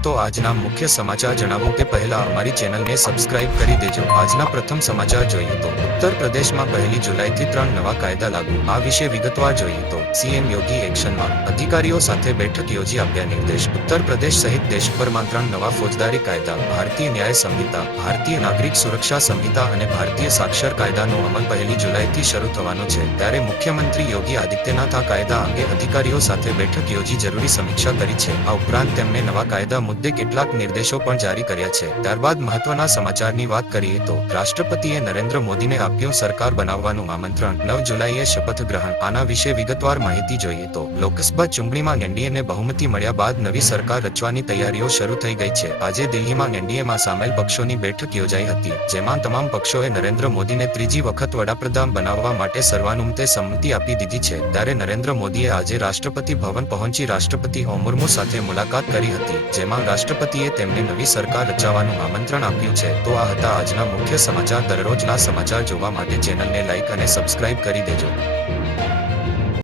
દોસ્તો, આજના મુખ્ય સમાચાર જણાવું તે પહેલા અમારી ચેનલને સબસ્ક્રાઇબ કરી દેજો। આજના પ્રથમ સમાચાર જોઈએ તો ઉત્તર પ્રદેશમાં 1 જુલાઈથી 3 નવા કાયદા લાગુ। આ વિશે વિગતવાર જોઈએ તો સીએમ યોગી એક્શનમાં અધિકારીઓ સાથે બેઠક યોજી આપ્યા નિર્દેશ। ઉત્તર પ્રદેશ સહિત દેશભરમાં 3 નવા ફોજદારી કાયદા, ભારતીય ન્યાય સંહિતા, ભારતીય નાગરિક સુરક્ષા સંહિતા અને ભારતીય સાક્ષર કાયદાનો અમલ 1 જુલાઈથી શરૂ થવાનો છે। ત્યારે મુખ્યમંત્રી યોગી આદિત્યનાથ આ કાયદા અંગે અધિકારીઓ સાથે બેઠક યોજી જરૂરી સમીક્ષા કરી છે। આ ઉપરાંત તેમણે નવા કાયદા મુદ્દે કેટલાક નિર્દેશો પણ જારી કર્યા છે। ત્યારબાદ મહત્વના સમાચારની વાત કરીએ તો રાષ્ટ્રપતિએ નરેન્દ્ર મોદીને આપ્યું સરકાર બનાવવાનું આમંત્રણ। 9 જુલાઈએ શપથ ગ્રહણ। આના વિશે વિગતવાર માહિતી જોઈએ તો લોકસભા ચૂંટણીમાં એનડીએને બહુમતી મળ્યા બાદ નવી સરકાર રચવાની તૈયારીઓ શરૂ થઈ ગઈ છે। આજે દિલ્હીમાં એનડીએમાં સામેલ પક્ષોની બેઠક યોજાઈ હતી, જેમાં તમામ પક્ષોએ નરેન્દ્ર મોદીને ત્રીજી વખત વડાપ્રધાન બનાવવા માટે સર્વાનુમતે સંમતિ આપી દીધી છે। ત્યારે નરેન્દ્ર મોદીએ આજે રાષ્ટ્રપતિ ભવન પહોંચી રાષ્ટ્રપતિ મુર્મુ સાથે મુલાકાત કરી હતી, જેમાં રાષ્ટ્રપતિએ તેમને નવી સરકાર રચવાનું આમંત્રણ આપ્યું છે। તો આ હતા આજના મુખ્ય સમાચાર। દરરોજના સમાચાર જોવા માટે ચેનલને લાઇક અને સબસ્ક્રાઇબ કરી દેજો।